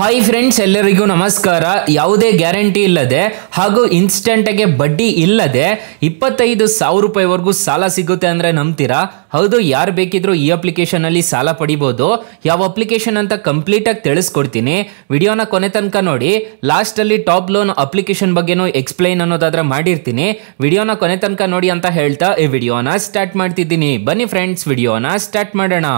Hi friends, ಎಲ್ಲರಿಗೂ ನಮಸ್ಕಾರ. ಯಾವುದೇ ಗ್ಯಾರಂಟಿ ಇಲ್ಲದೆ ಹಾಗೂ ಇನ್ಸ್ಟೆಂಟ್ಗೆ ಬಡ್ಡಿ ಇಲ್ಲದೆ 25,000 ರೂಪಾಯಿವರೆಗೂ ಸಾಲ ಸಿಗುತ್ತೆ ಅಂದರೆ ನಂಬ್ತೀರಾ? ಹೌದು, ಯಾರು ಬೇಕಿದ್ರೂ ಈ ಅಪ್ಲಿಕೇಶನಲ್ಲಿ ಸಾಲ ಪಡಿಬೋದು. ಯಾವ ಅಪ್ಲಿಕೇಶನ್ ಅಂತ ಕಂಪ್ಲೀಟಾಗಿ ತಿಳಿಸ್ಕೊಡ್ತೀನಿ. ವಿಡಿಯೋನ ಕೊನೆ ತನಕ ನೋಡಿ. ಲಾಸ್ಟಲ್ಲಿ ಟಾಪ್ ಲೋನ್ ಅಪ್ಲಿಕೇಶನ್ ಬಗ್ಗೆನೂ ಎಕ್ಸ್ಪ್ಲೈನ್ ಅನ್ನೋದಾದ್ರೆ ಮಾಡಿರ್ತೀನಿ. ವಿಡಿಯೋನ ಕೊನೆ ತನಕ ನೋಡಿ ಅಂತ ಹೇಳ್ತಾ ಈ ವಿಡಿಯೋನ ಸ್ಟಾರ್ಟ್ ಮಾಡ್ತಿದ್ದೀನಿ. ಬನ್ನಿ ಫ್ರೆಂಡ್ಸ್, ವಿಡಿಯೋನ ಸ್ಟಾರ್ಟ್ ಮಾಡೋಣ.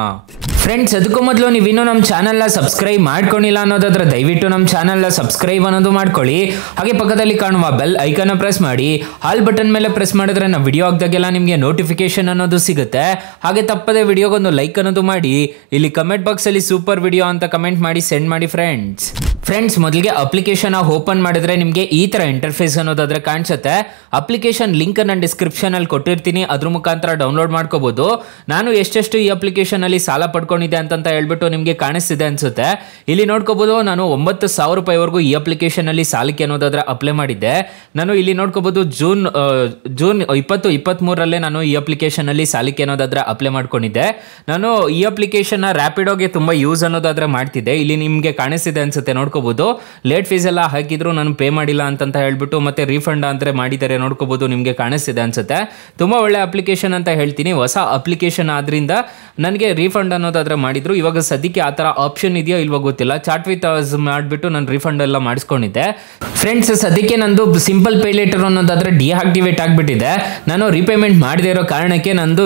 ಫ್ರೆಂಡ್ಸ್, ಅದಕ್ಕೂ ಮೊದಲು ನೀವಿನ್ನೂ ನಮ್ಮ ಚಾನಲ್ನ ಸಬ್ಸ್ಕ್ರೈಬ್ ಮಾಡ್ಕೊಂಡಿಲ್ಲ ಅನ್ನೋದಾದ್ರೆ ದಯವಿಟ್ಟು ನಮ್ಮ ಚಾನಲ್ನ ಸಬ್ಸ್ಕ್ರೈಬ್ ಅನ್ನೋದು ಮಾಡ್ಕೊಳ್ಳಿ. ಹಾಗೆ ಪಕ್ಕದಲ್ಲಿ ಕಾಣುವ ಬೆಲ್ ಐಕನ್ನ ಪ್ರೆಸ್ ಮಾಡಿ. ಆಲ್ ಬಟನ್ ಮೇಲೆ ಪ್ರೆಸ್ ಮಾಡಿದ್ರೆ ನಾವು ವಿಡಿಯೋ ಹಾಕಿದಾಗೆಲ್ಲ ನಿಮಗೆ ನೋಟಿಫಿಕೇಶನ್ ಅನ್ನೋದು ಸಿಗುತ್ತೆ. ಹಾಗೆ ತಪ್ಪದೆ ವಿಡಿಯೋಗೊಂದು ಲೈಕ್ ಅನ್ನೋದು ಮಾಡಿ. ಇಲ್ಲಿ ಕಮೆಂಟ್ ಬಾಕ್ಸಲ್ಲಿ ಸೂಪರ್ ವಿಡಿಯೋ ಅಂತ ಕಮೆಂಟ್ ಮಾಡಿ ಸೆಂಡ್ ಮಾಡಿ ಫ್ರೆಂಡ್ಸ್. ಮೊದಲಿಗೆ ಅಪ್ಲಿಕೇಶನ್ ಓಪನ್ ಮಾಡಿದ್ರೆ ನಿಮಗೆ ಈ ಥರ ಇಂಟರ್ಫೇಸ್ ಅನ್ನೋದಾದ್ರೆ ಕಾಣಿಸುತ್ತೆ. ಅಪ್ಲಿಕೇಶನ್ ಲಿಂಕ್ ನಾನು ಡಿಸ್ಕ್ರಿಪ್ಷನ್ ಅಲ್ಲಿ ಕೊಟ್ಟಿರ್ತೀನಿ, ಅದ್ರ ಮುಖಾಂತರ ಡೌನ್ಲೋಡ್ ಮಾಡ್ಕೋಬಹುದು. ನಾನು ಎಷ್ಟೆಷ್ಟು ಈ ಅಪ್ಲಿಕೇಶನ್ ಅಲ್ಲಿ ಸಾಲ ಪಡ್ಕೊಂಡಿದ್ದೆ ಅಂತ ಹೇಳ್ಬಿಟ್ಟು ನಿಮಗೆ ಕಾಣಿಸ್ತಿದೆ ಅನ್ಸುತ್ತೆ. ಇಲ್ಲಿ ನೋಡ್ಕೋಬಹುದು, ನಾನು 9,000 ರೂಪಾಯಿವರೆಗೂ ಈ ಅಪ್ಲಿಕೇಶನ್ ಅಲ್ಲಿ ಸಾಲಕ್ಕೆ ಅನ್ನೋದಾದ್ರೆ ಅಪ್ಲೈ ಮಾಡಿದ್ದೆ. ನಾನು ಇಲ್ಲಿ ನೋಡ್ಕೋಬಹುದು ಜೂನ್ 2023 ನಾನು ಈ ಅಪ್ಲಿಕೇಶನ್ ಅಲ್ಲಿ ಸಾಲಕ್ಕೆ ಅನ್ನೋದಾದ್ರೆ ಅಪ್ಲೈ ಮಾಡ್ಕೊಂಡಿದ್ದೆ. ನಾನು ಈ ಅಪ್ಲಿಕೇಶನ್ ರ್ಯಾಪಿಡೋಗೆ ತುಂಬಾ ಯೂಸ್ ಅನ್ನೋದಾದ್ರೆ ಮಾಡ್ತಿದ್ದೆ. ಇಲ್ಲಿ ನಿಮಗೆ ಕಾಣಿಸ್ತಿದೆ ಅನ್ಸುತ್ತೆ, ನೋಡ್ಕೋಬಹುದು. ಲೇಟ್ ಫೀಸ್ ಎಲ್ಲ ಹಾಕಿದ್ರು ನಾನು ಪೇ ಮಾಡಿಲ್ಲ ಅಂತ ಹೇಳ್ಬಿಟ್ಟು ಮತ್ತೆ ರೀಫಂಡ್ ಅಂದ್ರೆ ಮಾಡಿದ್ದಾರೆ, ನೋಡ್ಕೋಬಹುದು. ನಿಮಗೆ ಕಾಣಿಸ್ತಿದೆ ಅನ್ಸುತ್ತೆ. ತುಂಬಾ ಒಳ್ಳೆ ಅಪ್ಲಿಕೇಶನ್ ಅಂತ ಹೇಳ್ತೀನಿ. ಹೊಸ ಅಪ್ಲಿಕೇಶನ್ ಆದ್ರಿಂದ ನನಗೆ ರೀಫಂಡ್ ಅನ್ನೋದಾದ್ರೆ ಮಾಡಿದ್ರು. ಇವಾಗ ಸದ್ಯಕ್ಕೆ ಆ ಥರ ಆಪ್ಷನ್ ಇದೆಯೋ ಇಲ್ವೋ ಗೊತ್ತಿಲ್ಲ. ಚಾಟ್ ವಿತ್ ಅಸ್ ಮಾಡಿಬಿಟ್ಟು ನಾನು ರೀಫಂಡ್ ಎಲ್ಲ ಮಾಡಿಸ್ಕೊಂಡಿದ್ದೆ. ಫ್ರೆಂಡ್ಸ್, ಸದ್ಯಕ್ಕೆ ನಂದು ಸಿಂಪಲ್ ಪೇ ಲೇಟರ್ ಅನ್ನೋದಾದ್ರೆ ಡಿಆಕ್ಟಿವೇಟ್ ಆಗಿಬಿಟ್ಟಿದೆ. ನಾನು ರೀಪೇಮೆಂಟ್ ಮಾಡದೇ ಇರೋ ಕಾರಣಕ್ಕೆ ನಂದು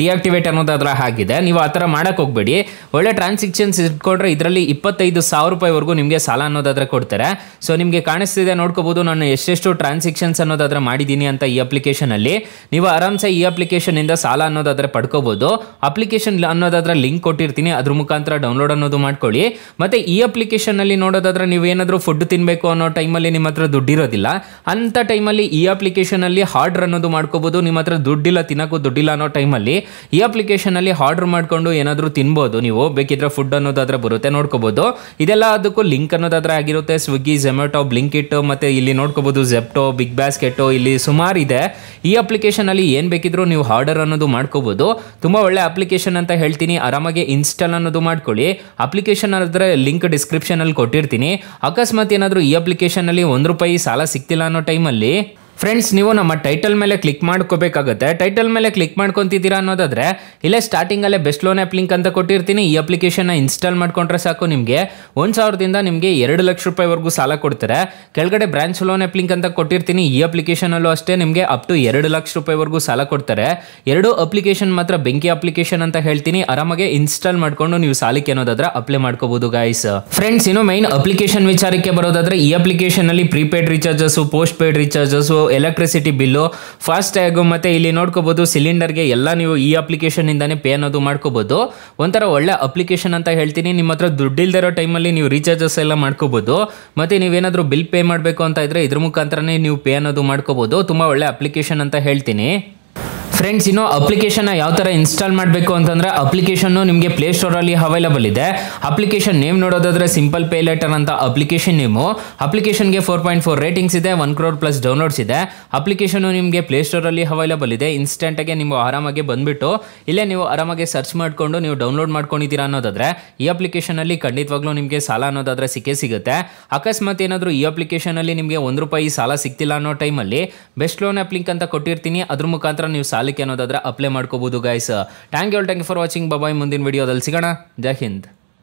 ಡಿಆಕ್ಟಿವೇಟ್ ಅನ್ನೋದಾದ್ರೆ ಆಗಿದೆ. ನೀವು ಆ ಥರ ಮಾಡಕ್ಕೆ ಹೋಗ್ಬೇಡಿ. ಒಳ್ಳೆ ಟ್ರಾನ್ಸಾಕ್ಷನ್ಸ್ ಇಟ್ಕೊಂಡ್ರೆ ಇದರಲ್ಲಿ 25,000 ರೂಪಾಯಿವರೆಗೂ ನಿಮಗೆ ಸಾಲ ಅನ್ನೋದಾದ್ರೆ ಕೊಡ್ತಾರೆ. ಸೊ ನಿಮಗೆ ಕಾಣಿಸ್ತಿದೆ, ನೋಡ್ಕೋಬಹುದು ನಾನು ಎಷ್ಟೆಷ್ಟು ಟ್ರಾನ್ಸಾಕ್ಷನ್ಸ್ ಅನ್ನೋದಾದ್ರೆ ಮಾಡಿದ್ದೀನಿ ಅಂತ ಈ ಅಪ್ಲಿಕೇಶನ್ ಅಲ್ಲಿ. ನೀವು ಆರಾಮ್ಸೆ ಈ ಅಪ್ಲಿಕೇಶನ್ ಇಂದ ಸಾಲ ಅನ್ನೋದಾದ್ರೆ ಪಡ್ಕೋಬಹುದು. ಅಪ್ಲಿಕೇಶನ್ ಅನ್ನೋದಾದ್ರೆ ಲಿಂಕ್ ಕೊಟ್ಟಿರ್ತೀನಿ, ಅದ್ರ ಮುಖಾಂತರ ಡೌನ್ಲೋಡ್ ಅನ್ನೋದು ಮಾಡ್ಕೊಳ್ಳಿ. ಮತ್ತೆ ಈ ಅಪ್ಲಿಕೇಶನ್ ಅಲ್ಲಿ ನೋಡೋದಾದ್ರೆ ನೀವು ಏನಾದರೂ ಫುಡ್ ತಿನ್ಬೇಕು ಅನ್ನೋ ಟೈಮಲ್ಲಿ ನಿಮ್ಮ ಹತ್ರ ದುಡ್ಡಿರೋದಿಲ್ಲ ಅಂತ ಟೈಮಲ್ಲಿ ಈ ಅಪ್ಲಿಕೇಶನ್ ಅಲ್ಲಿ ಆರ್ಡರ್ ಅನ್ನೋದು ಮಾಡ್ಕೋಬಹುದು. ನಿಮ್ಮ ಹತ್ರ ದುಡ್ಡಿಲ್ಲ, ತಿನ್ನಕ್ಕೂ ದುಡ್ಡಿಲ್ಲ ಅನ್ನೋ ಟೈಮಲ್ಲಿ ಈ ಅಪ್ಲಿಕೇಶನ್ ಅಲ್ಲಿ ಆರ್ಡರ್ ಮಾಡ್ಕೊಂಡು ಏನಾದರೂ ತಿನ್ಬೋದು. ನೀವು ಬೇಕಿದ್ರೆ ಫುಡ್ ಅನ್ನೋದಾದ್ರೆ ಬರುತ್ತೆ, ನೋಡ್ಕೋಬಹುದು. ಇದೆಲ್ಲ ಅದಕ್ಕೂ ಲಿಂಕ್ ಅನ್ನೋದಾದ್ರೆ ಆಗಿರುತ್ತೆ. ಸ್ವಿಗ್ಗಿ, ಝೊಮ್ಯಾಟೊ, ಬ್ಲಿಂಕಿಟ್, ಮತ್ತೆ ಇಲ್ಲಿ ನೋಡ್ಕೋಬಹುದು ಜೆಪ್ಟೋ, ಬಿಗ್ ಬಾಸ್ಕೆಟ್, ಇಲ್ಲಿ ಸುಮಾರು ಇದೆ. ಈ ಅಪ್ಲಿಕೇಶನ್ ಅಲ್ಲಿ ಏನ್ ಬೇಕಿದ್ರು ನೀವು ಆರ್ಡರ್ ಅನ್ನೋದು ಮಾಡ್ಕೋಬಹುದು. ತುಂಬಾ ಒಳ್ಳೆ ಅಪ್ಲಿಕೇಶನ್ ಅಂತ ಹೇಳ್ತೀನಿ. ಆರಾಮಾಗಿ ಇನ್ಸ್ಟಾಲ್ ಅನ್ನೋದು ಮಾಡ್ಕೊಳ್ಳಿ. ಅಪ್ಲಿಕೇಶನ್ ಆದ್ರೆ ಲಿಂಕ್ ಡಿಸ್ಕ್ರಿಪ್ಷನ್ ಅಲ್ಲಿ ಕೊಟ್ಟಿರ್ತೀನಿ. ಅಕಸ್ಮಾತ್ ಏನಾದರೂ ಈ ಅಪ್ಲಿಕೇಶನ್ ಅಲ್ಲಿ ₹1 ಸಾಲ ಸಿಕ್ತಿಲ್ಲ ಅನ್ನೋ ಟೈಮಲ್ಲಿ ಫ್ರೆಂಡ್ಸ್, ನೀವು ನಮ್ಮ ಟೈಟಲ್ ಮೇಲೆ ಕ್ಲಿಕ್ ಮಾಡ್ಕೋಬೇಕಾಗುತ್ತೆ. ಟೈಟಲ್ ಮೇಲೆ ಕ್ಲಿಕ್ ಮಾಡ್ಕೊತಿದ್ದೀರಾ ಅನ್ನೋದಾದ್ರೆ ಇಲ್ಲೇ ಸ್ಟಾರ್ಟಿಂಗ್ ಅಲ್ಲೇ ಬೆಸ್ಟ್ ಲೋನ್ ಆ್ಯಪ್ ಲಿಂಕ್ ಅಂತ ಕೊಟ್ಟಿರ್ತೀನಿ. ಈ ಅಪ್ಲಿಕೇಶನ್ ಇನ್ಸ್ಟಾಲ್ ಮಾಡ್ಕೊಂಡ್ರೆ ಸಾಕು, ನಿಮಗೆ 1,000ದಿಂದ ನಿಮಗೆ 2 ಲಕ್ಷ ರೂಪಾಯಿವರೆಗೂ ಸಾಲ ಕೊಡ್ತಾರೆ. ಕೆಳಗಡೆ ಬ್ರಾಂಚ್ ಲೋನ್ ಆ್ಯಪ್ ಲಿಂಕ್ ಅಂತ ಕೊಟ್ಟಿರ್ತೀನಿ. ಈ ಅಪ್ಲಿಕೇಶನ್ ಅಲ್ಲೂ ಅಷ್ಟೇ ನಿಮಗೆ ಅಪ್ ಟು 2 ಲಕ್ಷ ರೂಪಾಯಿವರೆಗೂ ಸಾಲ ಕೊಡ್ತಾರೆ. ಎರಡು ಅಪ್ಲಿಕೇಶನ್ ಮಾತ್ರ ಬೆಂಕಿ ಅಪ್ಲಿಕೇಶನ್ ಅಂತ ಹೇಳ್ತೀನಿ. ಆರಾಮಾಗಿ ಇನ್ಸ್ಟಾಲ್ ಮಾಡ್ಕೊಂಡು ನೀವು ಸಾಲಕ್ಕೆ ಅನ್ನೋದಾದ್ರೆ ಅಪ್ಲೈ ಮಾಡ್ಕೋಬಹುದು ಗೈಸ್. ಫ್ರೆಂಡ್ಸ್, ಇನ್ನು ಮೈನ್ ಅಪ್ಲಿಕೇಶನ್ ವಿಚಾರಕ್ಕೆ ಬರೋದಾದ್ರೆ ಈ ಅಪ್ಲಿಕೇಶನ್ ಅಲ್ಲಿ prepaid recharges, post paid recharges, electricity bill, fast tag, ಮತ್ತೆ ಇಲ್ಲಿ ನೋಡ್ಕೋಬಹುದು ಸಿಲಿಂಡರ್ಗೆ ಎಲ್ಲ ನೀವು ಈ ಅಪ್ಲಿಕೇಶನ್ ಇಂದಾನೆ ಪೇ ಅನ್ನೋದು ಮಾಡ್ಕೋಬಹುದು. ಒಂಥರ ಒಳ್ಳೆ ಅಪ್ಲಿಕೇಶನ್ ಅಂತ ಹೇಳ್ತೀನಿ. ನಿಮ್ಮ ಹತ್ರ ದುಡ್ಡಿಲ್ದಿರೋ ಟೈಮಲ್ಲಿ ನೀವು ರೀಚಾರ್ಜಸ್ ಎಲ್ಲ ಮಾಡ್ಕೋಬಹುದು. ಮತ್ತೆ ನೀವೇನಾದ್ರೂ ಬಿಲ್ ಪೇ ಮಾಡಬೇಕು ಅಂತ ಇದ್ರೆ ಇದ್ರ ಮುಖಾಂತರನೇ ನೀವು ಪೇ ಅನ್ನೋದು ಮಾಡ್ಕೋಬಹುದು. ತುಂಬಾ ಒಳ್ಳೆ ಅಪ್ಲಿಕೇಶನ್ ಅಂತ ಹೇಳ್ತೀನಿ. ಫ್ರೆಂಡ್ಸ್, ಇನ್ನು ಅಪ್ಲಿಕೇಶನ್ ಯಾವ ಥರ ಇನ್ಸ್ಟಾಲ್ ಮಾಡಬೇಕು ಅಂತಂದರೆ ಅಪ್ಲಿಕೇಶನ್ನು ನಿಮಗೆ ಪ್ಲೇಸ್ಟೋರಲ್ಲಿ ಅವೈಲಬಲ್ ಇದೆ. ಅಪ್ಲಿಕೇಶನ್ ನೇಮ್ ನೋಡೋದಾದ್ರೆ ಸಿಂಪಲ್ ಪೇ ಲೇಟರ್ ಅಂತ ಅಪ್ಲಿಕೇಶನ್ ನೇಮು. ಅಪ್ಲಿಕೇಶನ್ಗೆ 4.4 ರೇಟಿಂಗ್ಸ್ ಇದೆ, 1 crore ಪ್ಲಸ್ ಡೌನ್ಲೋಡ್ಸ್ ಇದೆ. ಅಪ್ಲಿಕೇಶನ್ನು ನಿಮಗೆ ಪ್ಲೇಸ್ಟೋರಲ್ಲಿ ಅವೈಲಬಲ್ ಇದೆ. ಇನ್ಸ್ಟೆಂಟಾಗಿ ನೀವು ಆರಾಮಾಗಿ ಬಂದುಬಿಟ್ಟು ಇಲ್ಲೇ ನೀವು ಆರಾಮಾಗಿ ಸರ್ಚ್ ಮಾಡಿಕೊಂಡು ನೀವು ಡೌನ್ಲೋಡ್ ಮಾಡ್ಕೊಂಡಿದ್ದೀರಾ ಅನ್ನೋದಾದ್ರೆ ಈ ಅಪ್ಲಿಕೇಶನಲ್ಲಿ ಖಂಡಿತವಾಗ್ಲೂ ನಿಮಗೆ ಸಾಲ ಅನ್ನೋದಾದ್ರೆ ಸಿಕ್ಕೇ ಸಿಗುತ್ತೆ. ಅಕಸ್ಮಾತ್ ಏನಾದರೂ ಈ ಅಪ್ಲಿಕೇಶನಲ್ಲಿ ನಿಮಗೆ ₹1 ಸಾಲ ಸಿಗ್ತಿಲ್ಲ ಅನ್ನೋ ಟೈಮಲ್ಲಿ ಬೆಸ್ಟ್ ಲೋನ್ ಆ್ಯಪ್ ಲಿಂಕ್ ಅಂತ ಕೊಟ್ಟಿರ್ತೀನಿ, ಅದ್ರ ಮುಖಾಂತರ ನೀವು ಸಾಲ ಅನ್ನೋದಾದ್ರೆ ಅಪ್ಲೈ ಮಾಡ್ಕೋಬಹುದು guys. Thank you for watching. Bye. ಮುಂದಿನ ವಿಡಿಯೋದಲ್ಲಿ ಸಿಗೋಣ. ಜೈ ಹಿಂದ್.